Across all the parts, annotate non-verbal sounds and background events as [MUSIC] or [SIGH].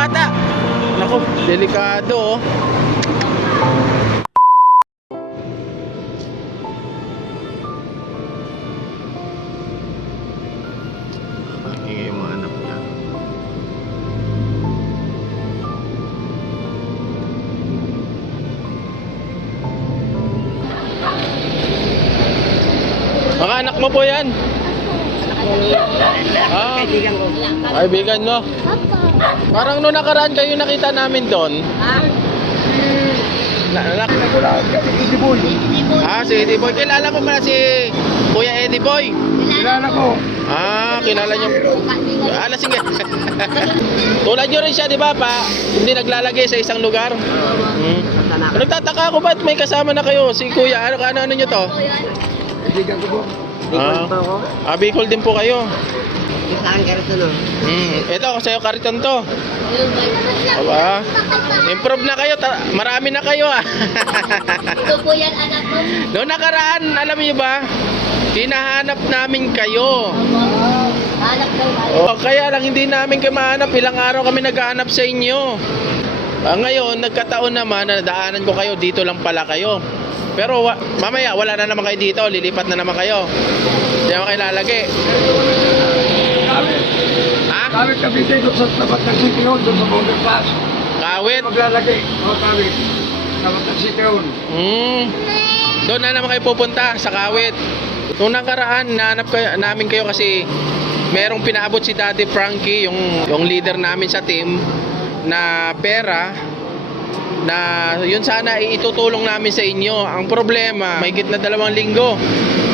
bata. Naku, delikado oh. Mga anak mo po yan? Ah, Kaibigan mo. Parang nung nakaraan kayo nakita namin doon. Na, na, ah, si Eddie Boy. Kilala mo ba si Kuya Eddie Boy? Kilala ko. Ah, kilala niyo. Ah, [LAUGHS] sige. Tulad niyo rin siya, di ba, pa? Hindi naglalagay sa isang lugar. Hmm. Nagtataka ako ba't may kasama na kayo? Si Kuya, ano, ano, ano nyo to? Kaibigan ko po. Ah. pa ako. Ah, Bicol din po kayo. Saan ka rin no? Hmm. Ito, sa'yo kariton to. Aba, improve na kayo. Ta- marami na kayo ah. [LAUGHS] Ito po yan anak ko. Noong nakaraan, alam niyo ba? Hinahanap namin kayo. Anak daw kayo. Oh, kaya lang hindi namin kayo mahanap. Ilang araw kami naghahanap sa inyo. Ah, ngayon, nagkataon naman na daanan ko kayo. Dito lang pala kayo. Pero wa- mamaya, wala na naman kayo dito. Lilipat na naman kayo. Hindi naman kayo lalagi. Kami. Ha? Kami kami dito sa tapat ng City Hall, doon sa Boulder Pass. Kawit? Maglalagay. O kami. Tapat ng City Hall. Hmm. Doon na naman kayo pupunta sa Kawit. Nung nakaraan, nahanap kayo, namin kayo kasi merong pinaabot si Daddy Frankie, yung, yung leader namin sa team, na pera na yun sana itutulong namin sa inyo. Ang problema, may na dalawang linggo.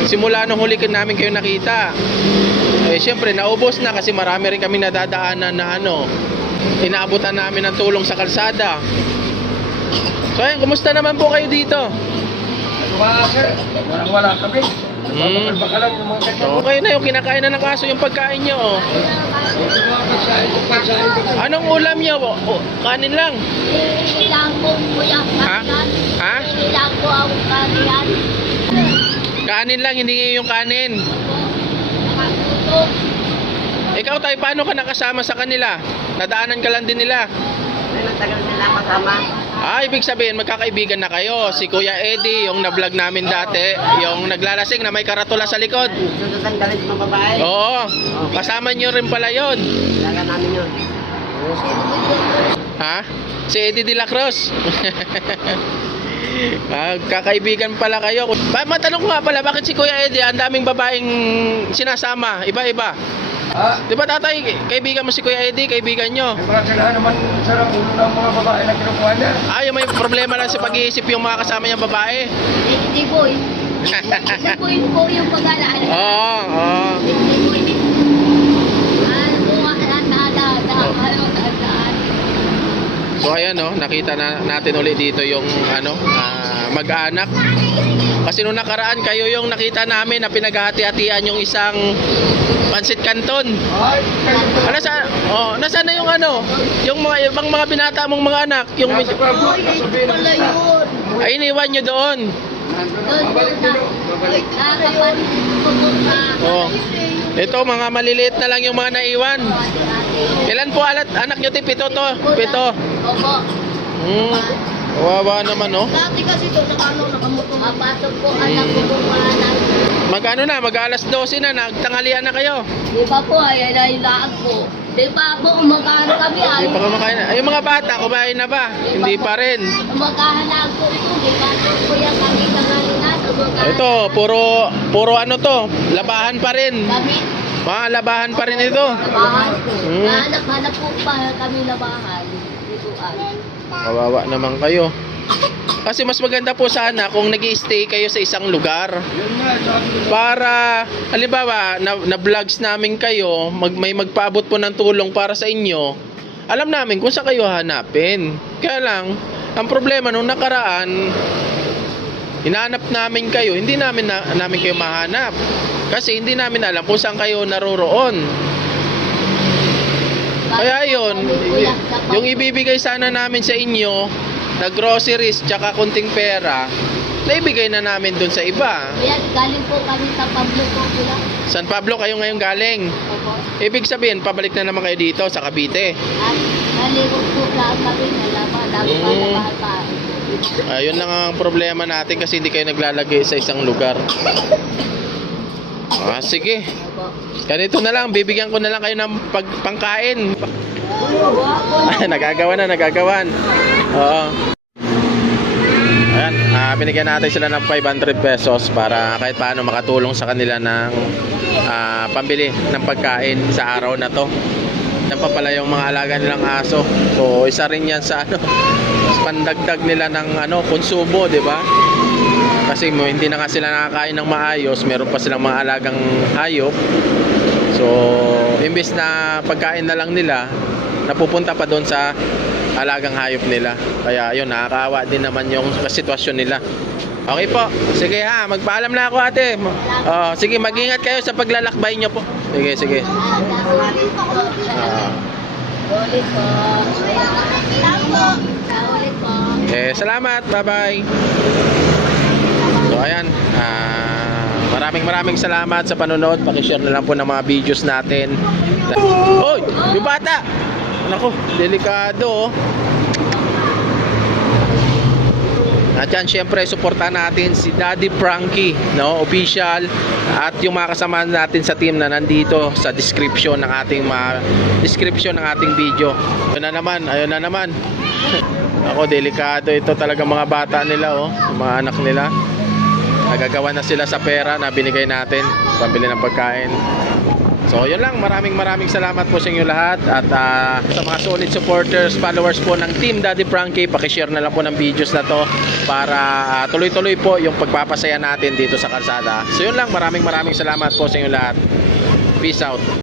Simula nung huli namin kayo nakita. Eh, syempre, naubos na kasi marami rin kami nadadaanan na ano, inaabutan namin ng tulong sa kalsada. So ayun, kumusta naman po kayo dito? Wala sir. Walang wala kami. Ganyan. Okay na yung kinakain na ng kaso yung pagkain nyo. Oh. Anong ulam nyo? O, o, kanin lang. Ilang po kuya Ha? Ha? Ilang po ang kaniyan. Kanin lang, hindi yung kanin. Ikaw tayo, paano ka nakasama sa kanila? Nadaanan ka lang din nila. May matagal nila kasama. Ah, ibig sabihin, magkakaibigan na kayo. Si Kuya Eddie, yung na-vlog namin dati, yung naglalasing na may karatula sa likod. Susutan galit ng babae. Oo, kasama nyo rin pala yon. Talaga namin yun. Ha? Si Eddie de la Cruz. [LAUGHS] ah, kakaibigan pala kayo. Ba, matanong ko nga pala, bakit si Kuya Eddie, ang daming babaeng sinasama, iba-iba. Ha? Di ba tatay, kaibigan mo si Kuya Eddie, kaibigan nyo? May mga sila naman sa ulo ng mga babae na kinukuha niya. Ah, yung may problema lang sa pag-iisip yung mga kasama niyang babae. Hindi po eh. Hindi po yun po yung pag-alala. Oo, oo. Hindi po. Ano. Ano dadaan. So ayan no, nakita na natin ulit dito yung ano, ah, mag-anak. Kasi nung nakaraan kayo yung nakita namin na pinaghati-hatian yung isang pansit canton. Ay, Ah, nasa, oh, nasa na yung ano, yung mga ibang mga binata mong mga anak, yung pala isa. yun. ay iniwan nyo doon. Oh. Ito mga maliliit na lang yung mga naiwan. Ilan po alat anak nyo? Pito to. Pito. Opo. Hmm. Kawawa naman oh. Dati kasi ito nakano nakamoto. Mapasok po anak ko po anak. Magano na, mag alas 12 na, nagtanghalian na kayo. Di ba po ay ay laag po. Di ba po umakahan kami ay. Hindi pa kumakain. Ay, yung mga bata, kumain na ba? Hindi pa rin. Umakahan po ito. Di ba po yan kami. Umakahan. Ito, puro, puro ano to, labahan pa rin. Kami. Mga labahan pa rin ito. Labahan po. Hmm. Hanap-hanap po pa kami labahan. Kawawa naman kayo. Kasi mas maganda po sana kung nag stay kayo sa isang lugar. Para, halimbawa, na, na vlogs namin kayo, mag, may magpaabot po ng tulong para sa inyo, alam namin kung saan kayo hanapin. Kaya lang, ang problema nung nakaraan, hinanap namin kayo, hindi namin na, namin kayo mahanap. Kasi hindi namin alam kung saan kayo naroroon. Yun, yung ibibigay sana namin sa inyo, na groceries tsaka kunting pera, naibigay na namin dun sa iba. Kaya galing po kami sa Pablo po sila. San Pablo kayo ngayon galing. Opo. Ibig sabihin, pabalik na naman kayo dito sa Cavite. At Naligot po lang kami. Wala pa. Dami pa Mm. na pa. Ayun lang ang problema natin kasi hindi kayo naglalagay sa isang lugar. Ah, sige. Opo. Ganito na lang, bibigyan ko na lang kayo ng pag pangkain. Opo. nagagawa na, nagagawan. Oo. Ayan, ah, binigyan natin sila ng 500 pesos para kahit paano makatulong sa kanila ng ah, pambili ng pagkain sa araw na to. Yan pa pala yung mga alaga nilang aso. So, isa rin yan sa ano, pandagdag nila ng ano, konsumo, di ba? Kasi mo, hindi na nga sila nakakain ng maayos, meron pa silang mga alagang hayop. So, imbes na pagkain na lang nila, napupunta pa doon sa alagang hayop nila. Kaya yun, nakakaawa din naman yung sitwasyon nila. Okay po. Sige ha, magpaalam na ako ate. Oh, sige, mag-ingat kayo sa paglalakbay nyo po. Sige, sige. Po. Eh, salamat. Bye-bye. So, ayan. Ah, maraming maraming salamat sa panonood. Pakishare na lang po ng mga videos natin. Oy! Yung bata! Nako, delikado oh. At yan, syempre, suportahan natin si Daddy Frankie, no, official, at yung mga kasama natin sa team na nandito sa description ng ating mga description ng ating video. Ayun na naman, ayun na naman. [LAUGHS] Ako, delikado ito talaga mga bata nila, oh, mga anak nila. Nagagawa na sila sa pera na binigay natin, pambili ng pagkain. So, yun lang. Maraming maraming salamat po sa inyo lahat. At ah, sa mga solid supporters, followers po ng Team Daddy Frankie, pakishare na lang po ng videos na to para ah, tuloy-tuloy po yung pagpapasaya natin dito sa kalsada. So, yun lang. Maraming maraming salamat po sa inyo lahat. Peace out.